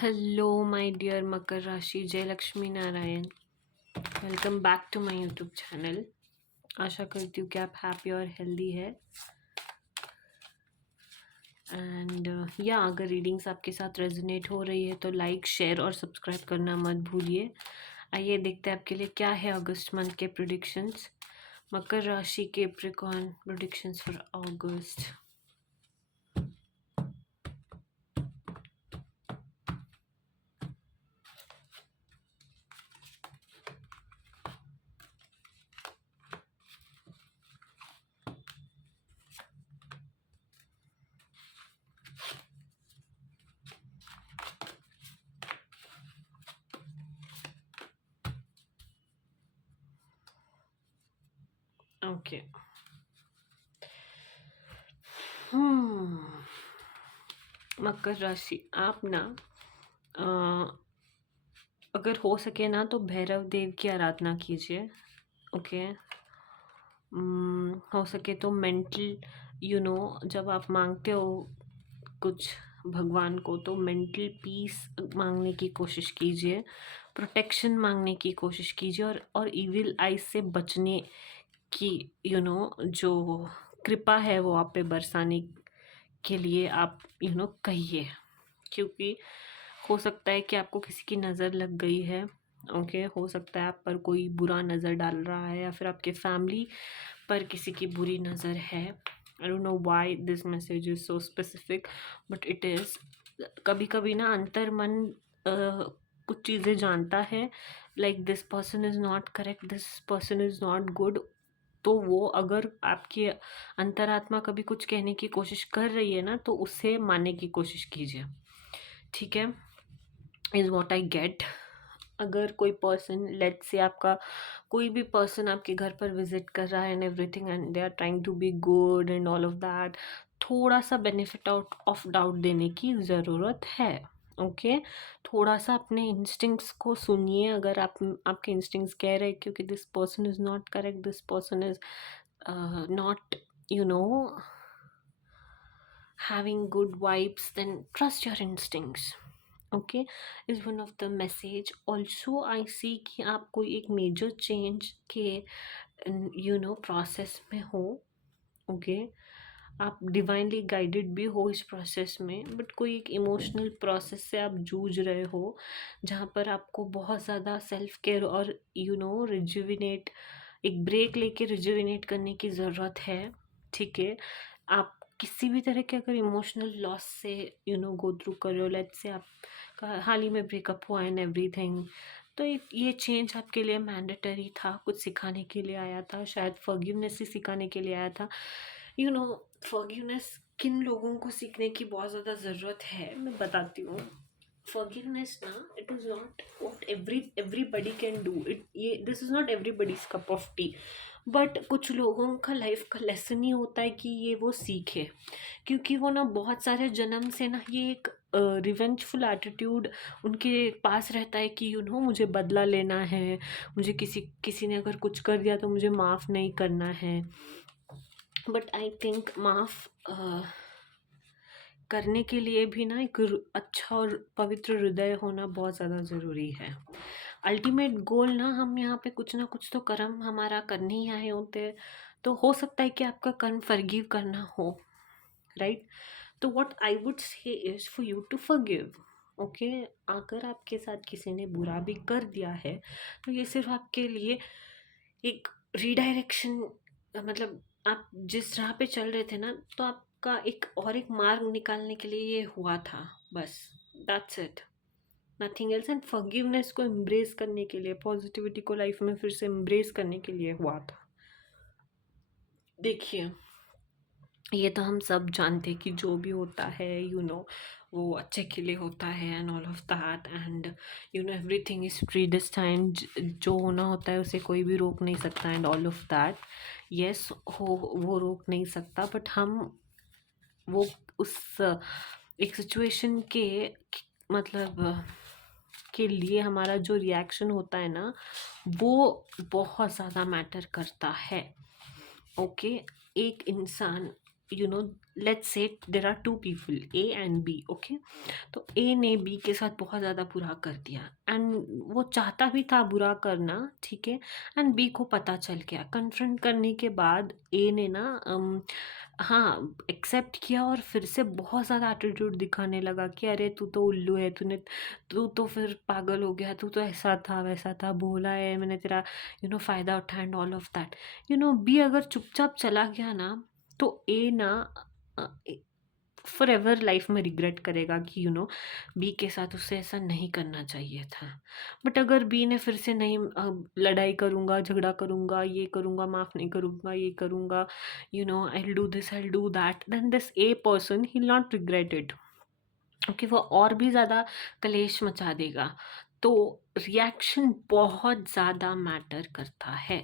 Hello my dear मकर राशि, जय Lakshmi Narayan. Welcome back to my YouTube channel. आशा करती हूँ कि आप हैप्पी और हेल्दी है। एंड या अगर रीडिंग्स आपके साथ रेजोनेट हो रही है तो लाइक, शेयर और सब्सक्राइब करना मत भूलिए। आइए देखते हैं आपके लिए क्या है अगस्त मंथ के प्रेडिक्शंस। मकर राशि के Capricorn predictions for August. Okay. मकर राशि, आप ना अगर हो सके ना तो भैरव देव की आराधना कीजिए। ओके। हो सके तो मेंटल जब आप मांगते हो कुछ भगवान को तो मेंटल पीस मांगने की कोशिश कीजिए, प्रोटेक्शन मांगने की कोशिश कीजिए और इविल आइज से बचने की जो कृपा है वो आप पे बरसाने के लिए आप कहिए। क्योंकि हो सकता है कि आपको किसी की नज़र लग गई है। ओके। हो सकता है आप पर कोई बुरा नज़र डाल रहा है या फिर आपके फैमिली पर किसी की बुरी नज़र है। आई don't know why this message is so specific but it is. कभी कभी ना अंतर मन कुछ चीज़ें जानता है, like this person is not correct, this person is not good. तो वो अगर आपकी अंतरात्मा कभी कुछ कहने की कोशिश कर रही है ना तो उसे मानने की कोशिश कीजिए। ठीक है, इज़ वॉट आई गेट। अगर कोई पर्सन, लेट्स से आपका कोई भी पर्सन आपके घर पर विजिट कर रहा है and everything and they are trying to be good and all of that, थोड़ा सा बेनिफिट आउट ऑफ डाउट देने की ज़रूरत है। ओके। थोड़ा सा अपने इंस्टिंक्ट्स को सुनिए। अगर आपके इंस्टिंक्ट्स कह रहे हैं क्योंकि this person is not correct, this person is not having good vibes, then trust your instincts. Okay, is one of the message. Also I see कि आप कोई एक मेजर चेंज के प्रोसेस में हो। ओके। आप डिवाइनली गाइडेड भी हो इस प्रोसेस में, बट कोई एक इमोशनल प्रोसेस से आप जूझ रहे हो जहाँ पर आपको बहुत ज़्यादा सेल्फ केयर और रिजुविनेट, एक ब्रेक लेके रिजुविनेट करने की ज़रूरत है। ठीक है। आप किसी भी तरह के अगर इमोशनल लॉस से गो थ्रू कर रहे हो, लेट्स से आपका हाल ही में ब्रेकअप हुआ एंड एवरीथिंग, तो ये चेंज आपके लिए मैंडेटरी था, कुछ सिखाने के लिए आया था, शायद फॉरगिवनेस ही सिखाने के लिए आया था। फॉरगिवनेस किन लोगों को सीखने की बहुत ज़्यादा ज़रूरत है मैं बताती हूँ। फॉरगिवनेस ना, it is not what everybody can do it. ये this is not everybody's cup of tea, but कुछ लोगों का लाइफ का लेसन ही होता है कि ये वो सीखे, क्योंकि वो ना बहुत सारे जन्म से ना ये एक रिवेंजफुल एटीट्यूड उनके पास रहता है कि मुझे बदला लेना है, मुझे किसी ने अगर कुछ कर दिया तो मुझे माफ़ नहीं करना है। बट आई थिंक माफ़ करने के लिए भी ना एक अच्छा और पवित्र हृदय होना बहुत ज़्यादा ज़रूरी है। अल्टीमेट गोल ना, हम यहाँ पे कुछ ना कुछ तो कर्म हमारा करने ही आए होते हैं। तो हो सकता है कि आपका कर्म फॉरगिव करना हो, राइट। तो what I would say is for you to forgive. Okay. अगर आपके साथ किसी ने बुरा भी कर दिया है तो ये सिर्फ आपके लिए एक रीडायरेक्शन, मतलब आप जिस राह पे चल रहे थे ना तो आपका एक मार्ग निकालने के लिए ये हुआ था, बस। That's it, nothing else. And forgiveness को एम्ब्रेस करने के लिए, पॉजिटिविटी को लाइफ में फिर से एम्ब्रेस करने के लिए हुआ था। देखिए, ये तो हम सब जानते हैं कि जो भी होता है वो अच्छे के लिए होता है and all of that, and everything is predestined. जो होना होता है उसे कोई भी रोक नहीं सकता and all of that. Yes, वो रोक नहीं सकता, बट हम वो उस एक सिचुएशन के मतलब के लिए हमारा जो रिएक्शन होता है ना वो बहुत ज़्यादा मैटर करता है। ओके। एक इंसान you know let's say there are two people, A and B, okay. तो ए ने बी के साथ बहुत ज़्यादा बुरा कर दिया, एंड वो चाहता भी था बुरा करना, ठीक है। एंड बी को पता चल गया। कन्फ्रंट करने के बाद ए ने ना हाँ एक्सेप्ट किया, और फिर से बहुत ज़्यादा एटीट्यूड दिखाने लगा कि अरे तू तो उल्लू है, तू तो फिर पागल हो गया, तू तो ऐसा था वैसा था, बोला है मैंने तेरा फ़ायदा उठा and all of that. B अगर चुपचाप चला गया ना, तो ए ना फॉर एवर लाइफ में रिग्रेट करेगा कि बी के साथ उसे ऐसा नहीं करना चाहिए था। बट अगर बी ने फिर से नहीं, लड़ाई करूँगा, झगड़ा करूँगा, ये करूँगा, माफ़ नहीं करूँगा, ये करूँगा, I do this, I do that, then this a person he not regret it, okay. वो और भी ज़्यादा कलेश मचा देगा। तो रिएक्शन बहुत ज़्यादा मैटर करता है।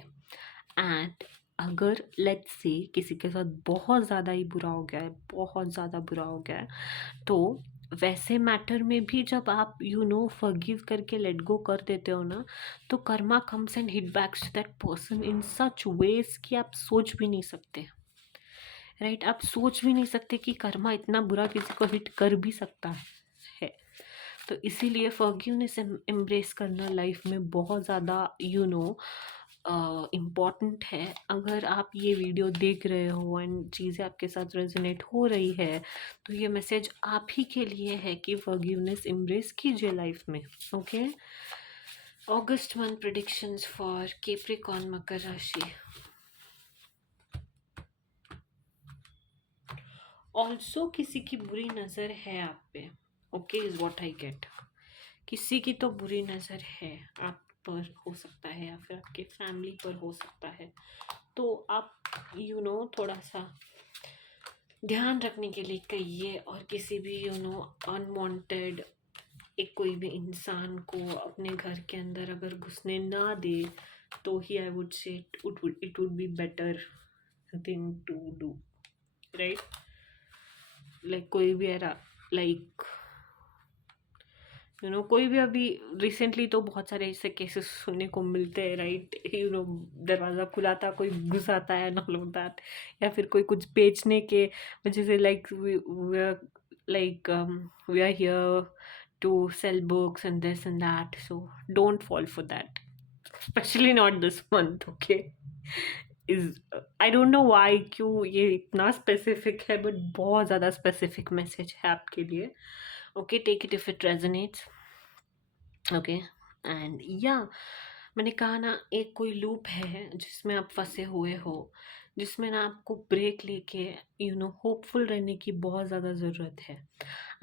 एंड अगर लेट्स से किसी के साथ बहुत ज़्यादा ही बुरा हो गया है, बहुत ज़्यादा बुरा हो गया है, तो वैसे मैटर में भी जब आप फॉरगिव करके लेट गो कर देते हो ना, तो karma comes and hit backs to that person in such ways कि आप सोच भी नहीं सकते, राइट। आप सोच भी नहीं सकते कि कर्मा इतना बुरा किसी को हिट कर भी सकता है। तो इसीलिए फॉरगिवनेस एम्ब्रेस करना लाइफ में बहुत ज़्यादा इम्पॉर्टेंट है। अगर आप ये वीडियो देख रहे हो एंड चीज़ें आपके साथ रेजोनेट हो रही है, तो ये मैसेज आप ही के लिए है कि फॉरगिवनेस एम्ब्रेस कीजिए लाइफ में, okay. August month predictions for Capricorn, मकर राशि। ऑल्सो किसी की बुरी नज़र है आप पे, okay, is what I get. किसी की तो बुरी नज़र है आप पर, हो सकता है, या फिर आपके फैमिली पर हो सकता है। तो आप थोड़ा सा ध्यान रखने के लिए कहिए, और किसी भी अनवांटेड एक कोई भी इंसान को अपने घर के अंदर अगर घुसने ना दे, तो ही I would say it would be better thing to do, right. Like कोई भी ऐरा, लाइक कोई भी अभी रिसेंटली तो बहुत सारे ऐसे केसेस सुनने को मिलते हैं, राइट। दरवाज़ा खुला था, कोई घुस आता है, नॉट ऑफ दैट। या फिर कोई कुछ बेचने के वजह से, like we are here to sell books and this and that, so don't fall for that, specially not this month, okay. Is I don't know why, क्यों ये इतना स्पेसिफिक है, बट बहुत ज़्यादा स्पेसिफिक मैसेज है आपके लिए, okay. Take it if it resonates, okay. And या मैंने कहा ना, एक कोई लूप है जिसमें आप फंसे हुए हो, जिसमें ना आपको ब्रेक लेके होपफुल रहने की बहुत ज़्यादा ज़रूरत है।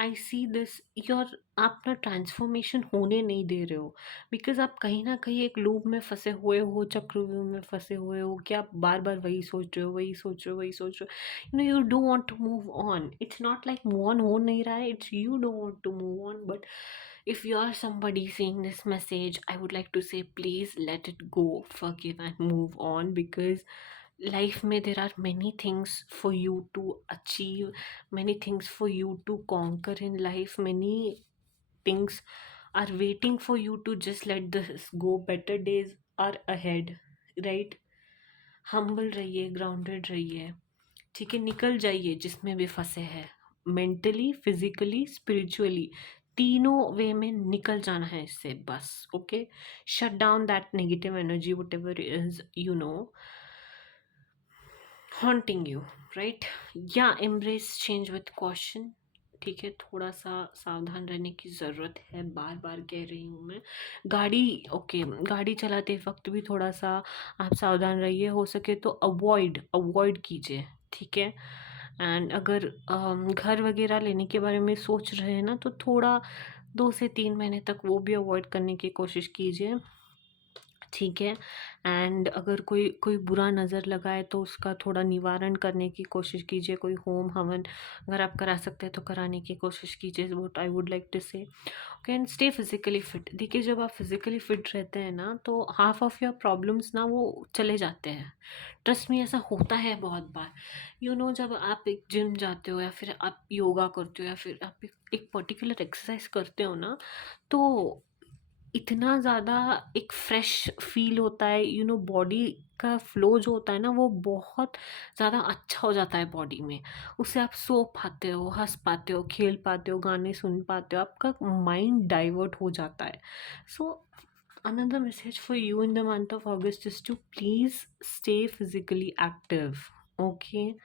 आई सी दिस, योर आप ना ट्रांसफॉर्मेशन होने नहीं दे रहे हो, बिकॉज आप कहीं ना कहीं एक लूप में फंसे हुए हो, चक्रव्यूह में फंसे हुए हो, कि आप बार बार वही सोच रहे हो, वही सोच रहे हो, वही सोच रहे हो, you don't want to move on. It's not like move on हो नहीं रहा है, it's you don't want to move on. But if you are somebody seeing this message, I would like to say, please let it go, forgive and move on, because life may there are many things for you to achieve, many things for you to conquer in life, many things are waiting for you to just let this go. Better days are ahead, right? Humble रहिए, grounded रहिए, ठीक है। निकल जाइए जिसमें भी फंसे हैं, मेंटली, फिजिकली, स्पिरिचुअली, तीनों वे में निकल जाना है इससे, बस, okay. Shut down that negative energy, what ever is haunting you, right. या एम्ब्रेस चेंज विथ कॉशन, ठीक है। थोड़ा सा सावधान रहने की ज़रूरत है, बार बार कह रही हूँ मैं। गाड़ी, ओके, गाड़ी चलाते वक्त भी थोड़ा सा आप सावधान रहिए, हो सके तो अवॉइड कीजिए, ठीक है। एंड अगर घर वगैरह लेने के बारे में सोच रहे हैं ना, तो थोड़ा 2 से 3 महीने तक वो भी अवॉइड करने की कोशिश कीजिए, ठीक है। एंड अगर कोई कोई बुरा नज़र लगाए, तो उसका थोड़ा निवारण करने की कोशिश कीजिए, कोई होम हवन अगर आप करा सकते हैं तो कराने की कोशिश कीजिए, what I would like to say, okay. And stay physically fit. देखिए, जब आप फिजिकली फिट रहते हैं ना, तो हाफ ऑफ योर प्रॉब्लम्स ना वो चले जाते हैं। ट्रस्ट में ऐसा होता है बहुत बार, जब आप एक जिम जाते हो, या फिर आप योगा करते हो, या फिर आप एक पर्टिकुलर एक्सरसाइज करते हो ना, तो इतना ज़्यादा एक फ्रेश फील होता है, बॉडी का फ्लो जो होता है ना वो बहुत ज़्यादा अच्छा हो जाता है बॉडी में। उससे आप सो पाते हो, हँस पाते हो, खेल पाते हो, गाने सुन पाते हो, आपका माइंड डाइवर्ट हो जाता है। सो another message for you in the month of August is to please stay physically active. Okay,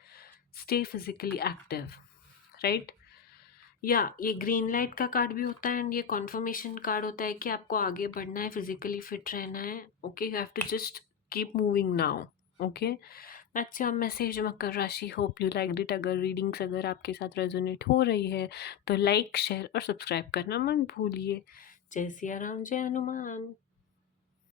stay physically active, right? या ये ग्रीन लाइट का कार्ड भी होता है एंड ये कॉन्फर्मेशन कार्ड होता है कि आपको आगे बढ़ना है, फिजिकली फिट रहना है। Okay, you have to just keep moving now. Okay, that's your message मकर राशि। Hope you like it. अगर रीडिंग्स अगर आपके साथ रेजोनेट हो रही है तो लाइक, शेयर और सब्सक्राइब करना मत भूलिए। जय सिया राम, जय हनुमान।